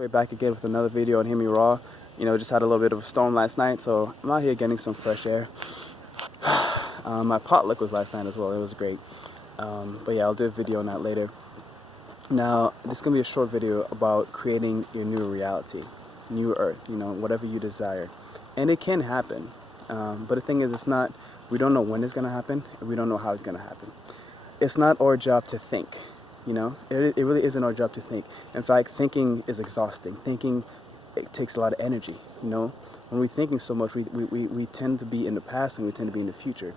We're back again with another video on HearmeRaw. Just had a little bit of a storm last night, so I'm out here getting some fresh air. My potluck was last night as well. It was great. But yeah, I'll do a video on that later. Now, this is going to be a short video about creating your new reality, new earth, whatever you desire. And it can happen. But the thing is, we don't know when it's going to happen, and we don't know how it's going to happen. It's not our job to think. It really isn't our job to think. In fact, thinking is exhausting. Thinking, it takes a lot of energy. When we're thinking so much, we tend to be in the past and we tend to be in the future.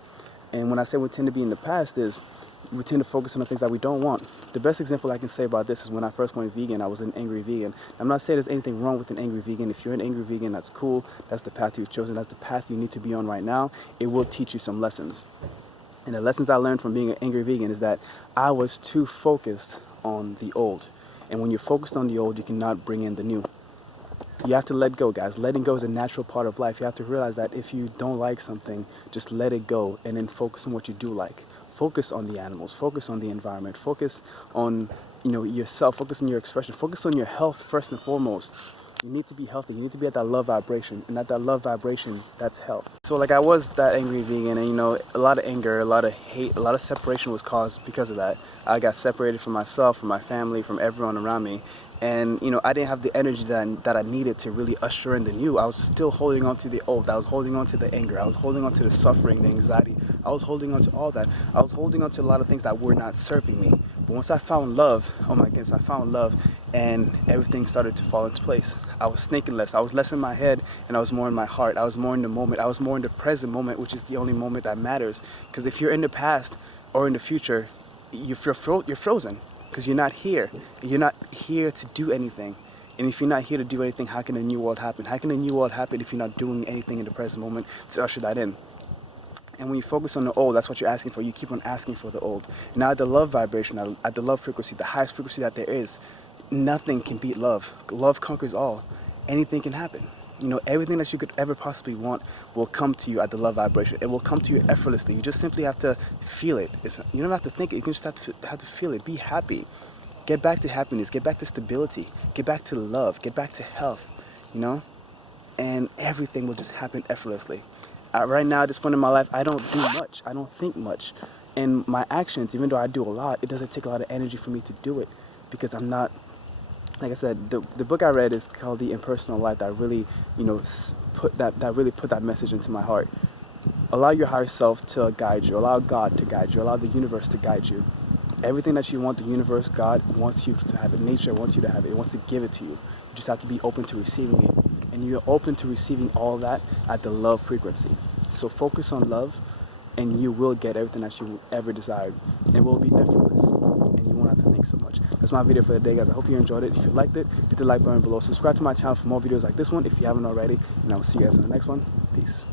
And when I say we tend to be in the past is we tend to focus on the things that we don't want. The best example I can say about this is when I first went vegan, I was an angry vegan. I'm not saying there's anything wrong with an angry vegan. If you're an angry vegan, that's cool. That's the path you've chosen. That's the path you need to be on right now. It will teach you some lessons. And the lessons I learned from being an angry vegan is that I was too focused on the old. And when you're focused on the old, you cannot bring in the new. You have to let go, guys. Letting go is a natural part of life. You have to realize that if you don't like something, just let it go and then focus on what you do like. Focus on the animals. Focus on the environment. Focus on, yourself. Focus on your expression. Focus on your health first and foremost. You need to be healthy. You need to be at that love vibration. And at that love vibration, that's health. So I was that angry vegan, and a lot of anger, a lot of hate, a lot of separation was caused because of that. I got separated from myself, from my family, from everyone around me. And, I didn't have the energy that I needed to really usher in the new. I was still holding on to the old. I was holding on to the anger. I was holding on to the suffering, the anxiety. I was holding on to all that. I was holding on to a lot of things that were not serving me. But once I found love, oh my goodness, I found love, and everything started to fall into place. I was thinking less. I was less in my head, and I was more in my heart. I was more in the moment. I was more in the present moment, which is the only moment that matters. Because if you're in the past or in the future, you're frozen. Because you're not here. You're not here to do anything. And if you're not here to do anything, how can a new world happen? How can a new world happen if you're not doing anything in the present moment to usher that in? And when you focus on the old, that's what you're asking for. You keep on asking for the old. Now at the love vibration, at the love frequency, the highest frequency that there is, nothing can beat love. Love conquers all. Anything can happen. Everything that you could ever possibly want will come to you at the love vibration. It will come to you effortlessly. You just simply have to feel it. You don't have to think it. You can just have to feel it. Be happy. Get back to happiness. Get back to stability. Get back to love. Get back to health. And everything will just happen effortlessly. Right now, at this point in my life, I don't do much. I don't think much. And my actions, even though I do a lot, it doesn't take a lot of energy for me to do it because I'm not. Like I said, the book I read is called The Impersonal Life that really, put that message into my heart. Allow your higher self to guide you. Allow God to guide you. Allow the universe to guide you. Everything that you want, the universe, God wants you to have it. Nature wants you to have it. It wants to give it to you. You just have to be open to receiving it. And you're open to receiving all that at the love frequency. So focus on love, and you will get everything that you ever desired. It will be effortless, and you won't have to think so much. That's my video for the day, guys. I hope you enjoyed it. If you liked it, hit the like button below. Subscribe to my channel for more videos like this one if you haven't already. And I will see you guys in the next one. Peace.